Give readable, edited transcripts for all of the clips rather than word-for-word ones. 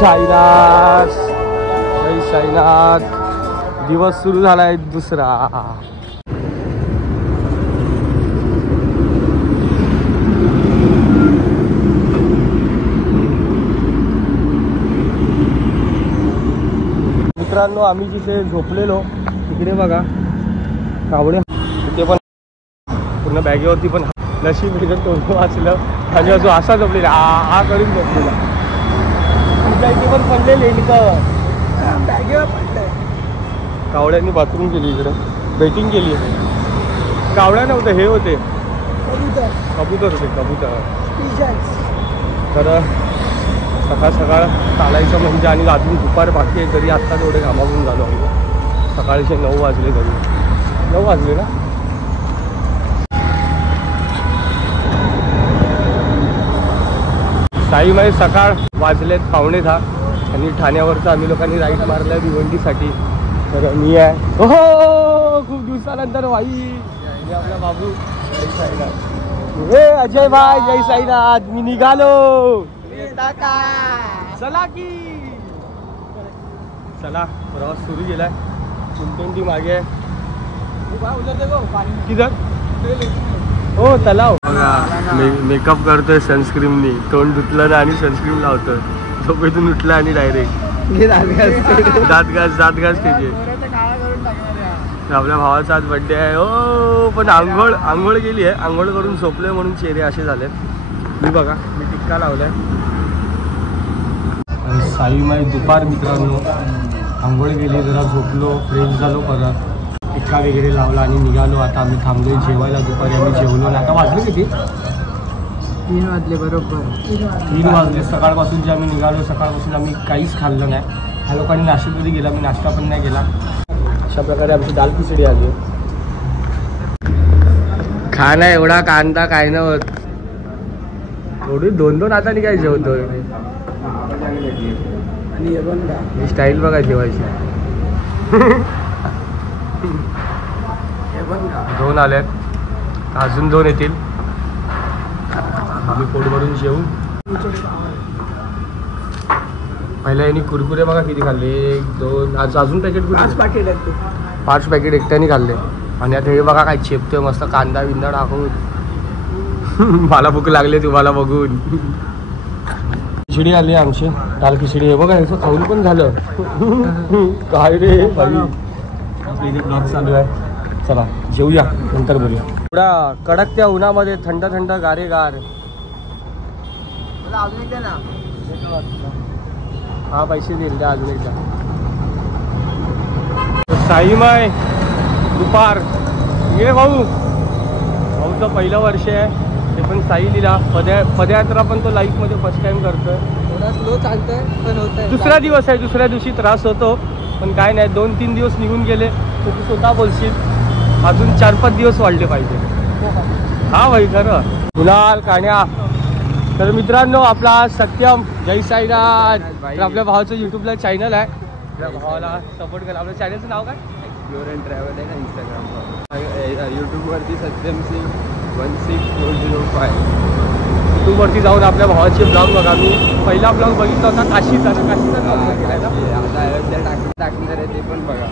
साईनाथ, जय साईनाथ. दिवस सुरू झालाय दुसरा. मित्रांनो, आम्ही जिथे झोपलेलो तिकडे बघा कावडे, तिथे पण पूर्ण बॅगेवरती पण नशीब बिगत तोंड वाचलं आणि अजून असा झोपलेला हा करून झोपलेला. तुमच्या इथे पण पडले लेंडकर, बॅगेवर पडलंय. कावड्यांनी बाथरूम केली, इकडे बेटिंग केली. कावड्या नव्हतं, हे होते कबूतर होते, कबूतर. तर सकाळ सकाळ चालायचं म्हणजे, आणि अजून दुपार बाकी आहे तरी आत्ता थोडे कामावून झालो आम्ही. सकाळचे 9 वाजले, तरी 9 वाजले ना. साई माई सकाळ वाजलेत 9:15 आणि ठाण्यावरचं आम्ही लोकांनी राईड मारलाय भिवंडीसाठी. तर मी आहे, हो खूप दिवसानंतर भाई आपला बाबू. जय साईनाथ. हे अजय भाई, जय साईनाथ. मी निघालो. चला की चला, प्रवास सुरू केलाय. कोणती मागे आहे किधर? हो तलाव. मेकअप करतोय सनस्क्रीमनी, तोंड धुतलं ना आणि सनस्क्रीम लावतोय. झोपेतून उठला आणि डायरेक्ट दात घास त्याचे. आपल्या भावाचा आज बड्डे आहे. हो पण आंघोळ केली आहे, आंघोळ करून झोपलोय म्हणून चेहरे असे झालेत. मी बघा, मी टिक्का लावलाय. साई माई दुपार मित्रांनो, आंघोळ केली, जरा झोपलो, फ्रेश झालो, परत टिक्का वगैरे लावला आणि निघालो. आता आम्ही थांबलोय जेवायला. दुपारी आम्ही जेवलो ना. आता वाजले किती? 3 वाजले बरोबर. 3 वाजले. सकाळपासून जे आम्ही निघालो, सकाळपासून आम्ही काहीच खाल्लं नाही. ह्या लोकांनी नाश्त्यामध्ये गेला, मी नाश्ता पण नाही केला. अशा प्रकारे आमची दाल खिचडी आली. खाणं एवढा कांदा काय नव्हत, एवढी 2-2 हाताने काय जेवतोय. आणि स्टाईल बघा जेवायची. 2 आल्यात, अजून 2 येतील. आम्ही पोट भरून जेवू. पहिल्या यांनी कुरकुरे बघा किती खाल्ले. 1 2 आज अजून पॅकेट, 5 पॅकेट एकट्याने खाल्ले. आणि आता हे बघा काय चेपतोय मस्त कांदा बिंदा टाकून. मला भूक लागली तुम्हाला बघून. खिचडी आली आमची, दाल खिचडी. हे बघा ह्याचं खाऊन पण झालं. काय रे भाई, आपल्या इथे ब्लॉग चालू आहे. चला जेवूया, नंतर बोलूया. एवढा कडक त्या उन्हामध्ये थंड थंड गारेगार. हा पैसे देईल त्या अजून एकदा. साई माय दुपार. ये भाऊ, भाऊचं पहिलं वर्ष आहे. ते पण साईलीला पदयात्रा पण तो लाईफमध्ये फर्स्ट टाइम करतोय. थोडा स्लो चालतोय पण होतंय. दुसरा दिवस आहे, दुसऱ्या दिवशी त्रास होतो पण काय नाही. 2-3 दिवस निघून गेले तर तू स्वतः बोलशील अजून 4-5 दिवस वाढले पाहिजे. हा भाई खरं. कुणाल काण्या. तर मित्रांनो, आपला सत्यम, जय साईनाथ. तर आपल्या भावाचं यूट्यूबला चॅनल आहे, आपल्या भावाला सपोर्ट करा. आपल्या चॅनलचं नाव काय? एक्सप्लोर अँड ट्रॅव्हल आहे ना इंस्टाग्रामवर. यूट्यूबवरती सत्यम सिंग 16405. यूट्यूबवरती जाऊन आपल्या भावाचे ब्लॉग बघा. मी पहिला ब्लॉग बघितला होता काशीचा आता अयोध्या टाकणार आहे, ते पण बघा.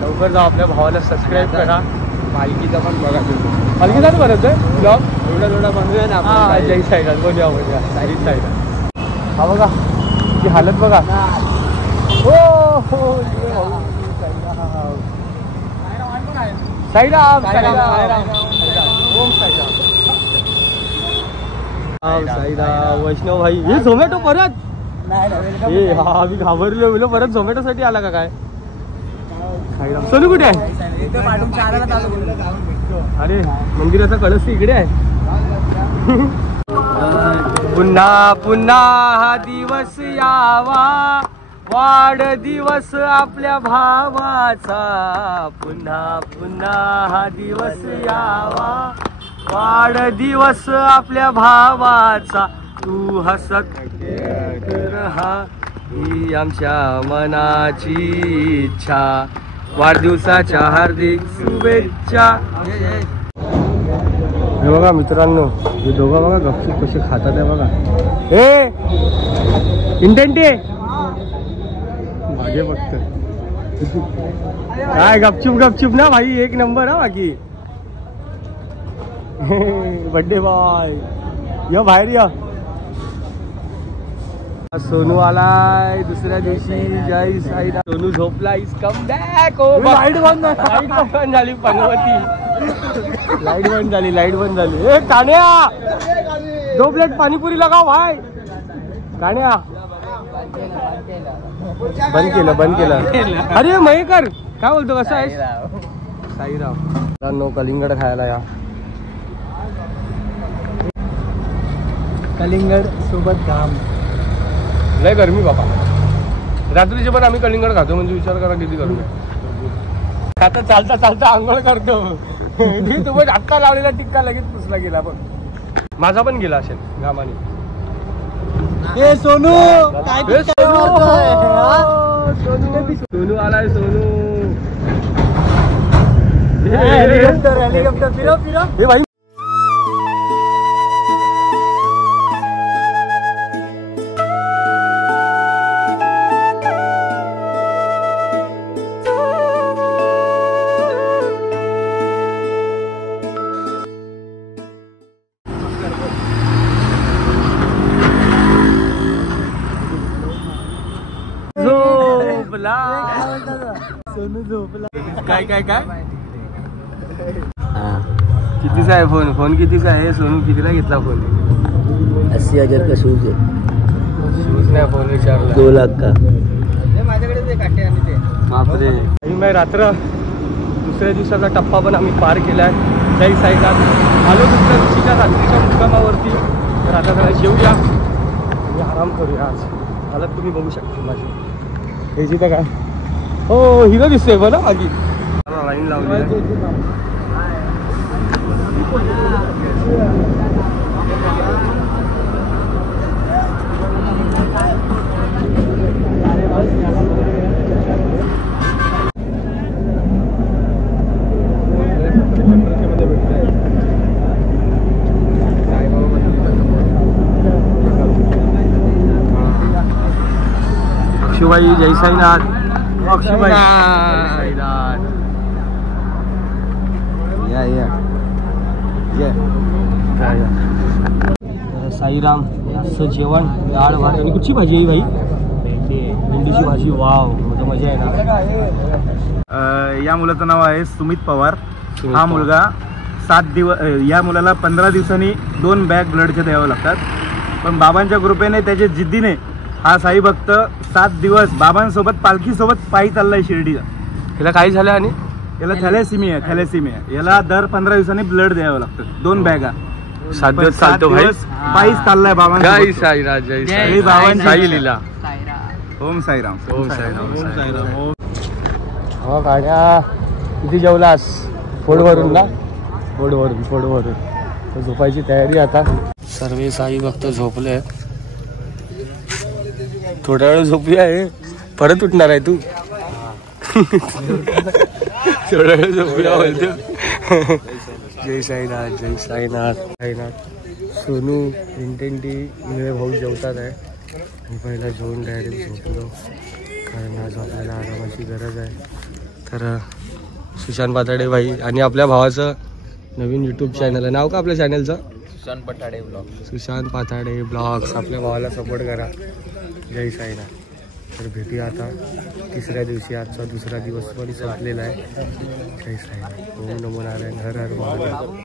लवकर जाऊ, आपल्या भावाला सबस्क्राईब करा. पालखीचा पण बघा. पालखीचाच बनवत आहे ब्लॉग. थोडा बनवूया ना. हा जय साईनाथ बोलूया बोलूया. जय साईनाथ. हा बघा ती हालत बघा. हो हो साईराम साईराम ओम साईराम. साईराम. वैष्णव भाई, हे झोमॅटो परत. हे हा मी घाबरलो, बोलो परत झोमॅटोसाठी आला का काय. साईराम. सोनू कुठे आहे? अरे मंदिराचा कळस इकडे आहे. पुन्हा पुन्हा हा दिवस यावा, वाढदिवस आपल्या भावाचा. पुन्हा पुन्हा हा दिवस यावा, वाढदिवस आपल्या भावाचा. तू हसत रहा ही आमच्या मनाची इच्छा. वाढदिवसाच्या हार्दिक शुभेच्छा. हे बघा मित्रांनो, हे दोघं बघा गपचूप कसे खातात आहे बघा. हे इंटेंटी घे फक्त. काय गपचूप गपचूप ना भाई, एक नंबर हा बाकी. बर्थडे बॉय या बाहेर या. सोनू आलाय दुसऱ्या दिवशी. जय साईराम. सोनू झोपला. Is come back. ओ लाईट बंद झाली. पनवती लाईट बंद झाली. लाईट बंद झाली. ए कान्या 2 प्लेट पाणीपुरी लगाव भाई. कान्या बंद केलं. अरे मयेकर काय बोलतो, कसं आहे? साईराम. नो कलिंगड खायला या. कलिंगड सोबत घाम. लय गरमी बाबा. रात्रीचे पण आम्ही कलिंगड खातो, म्हणजे विचार करा किती गरमी. आता चालता चालता आंघोळ करतो. तू पण आत्ता लावलेला टिक्का लगेच पुसला गेला. पण माझा पण गेला असेल घामाने. ए सोनू काय सोनू आलाय. सोनू हेलिकॉप्टर फिरव. हे भाई सोनू झोपला. काय काय काय कितीचा आहे फोन? फोन कितीचा आहे? सोनू कितीला घेतला फोन? 80,000 का शूज आहे. शूज नाही, फोन विचारला. 2 लाख का. माझ्याकडे ते काटे आणि ते बापरे. मी रात्र दुसऱ्या दिवसाचा टप्पा पण आम्ही पार केलाय. जय साईनाथ. आलो दुसऱ्या दिवशीच्या रात्रीच्या मुक्कामावरती. तर आता जरा जेवूया आणि आराम करूया. आज हालत तुम्ही बघू शकता माझी. हे जिथं काय हो हिरो दिसतोय बरं आधी. लाईन लावली. अक्षुबाई जय साईनाथ. अक्षुबाई साईनाथ. या साईराम. असं जेवण डाळ भात आणि कुठची भाजी आहे भाई? भेंडीची भाजी. वाव मजा आहे ना. या मुलाचं नाव आहे सुमित पवार. सुमित हा पवार. मुलगा 7 दिवस, या मुलाला 15 दिवसांनी 2 बॅग ब्लडचे द्यावे लागतात. पण बाबांच्या कृपेने त्याच्या जिद्दीने हा साई भक्त 7 दिवस बाबांसोबत पालखीसोबत पायी चाललाय शिर्डीला. तिला काही झालं आणि याला थॅलेसिमिया. याला दर 15 दिवसांनी ब्लड द्यावं लागतं. 2 बॅगा. 7 दिवस चालतो भाई. पायीच चाललाय बाबांचा. जय साईराम. जय जय बाबांची साई लीला. ओम साईराम. ओम साईराम. हो गाड्या किती जेवलास? पोटभरून ना? पोटभरून. तर झोपायची तयारी आता. सर्व साई भक्त झोपले. थोड्या वेळ झोपूया. आहे परत उठणार आहे तू? थोड्या वेळ झोपूया बोलतो. जय साईनाथ. जय साईनाथ. सोनू इंटेंटी निळे भाऊ जेवतात आहे. मी पहिला जेवून डायरेक्ट झोपलो, कारण आज आपल्याला आरामाची गरज आहे. तर सुशांत पाताडे भाई आणि आपल्या भावाचं नवीन यूट्यूब चॅनल आहे. नाव का आपल्या चॅनलचं? सुशांत पाताडे ब्लॉग्स. आपल्या भावाला सपोर्ट करा. जय साईनाथ. तर भेटूया आता 3ऱ्या दिवशी. आजचा 2रा दिवस पण संपलेला आहे. जय साईनाथ. ओम नमो नारायण. हर हर महादेव.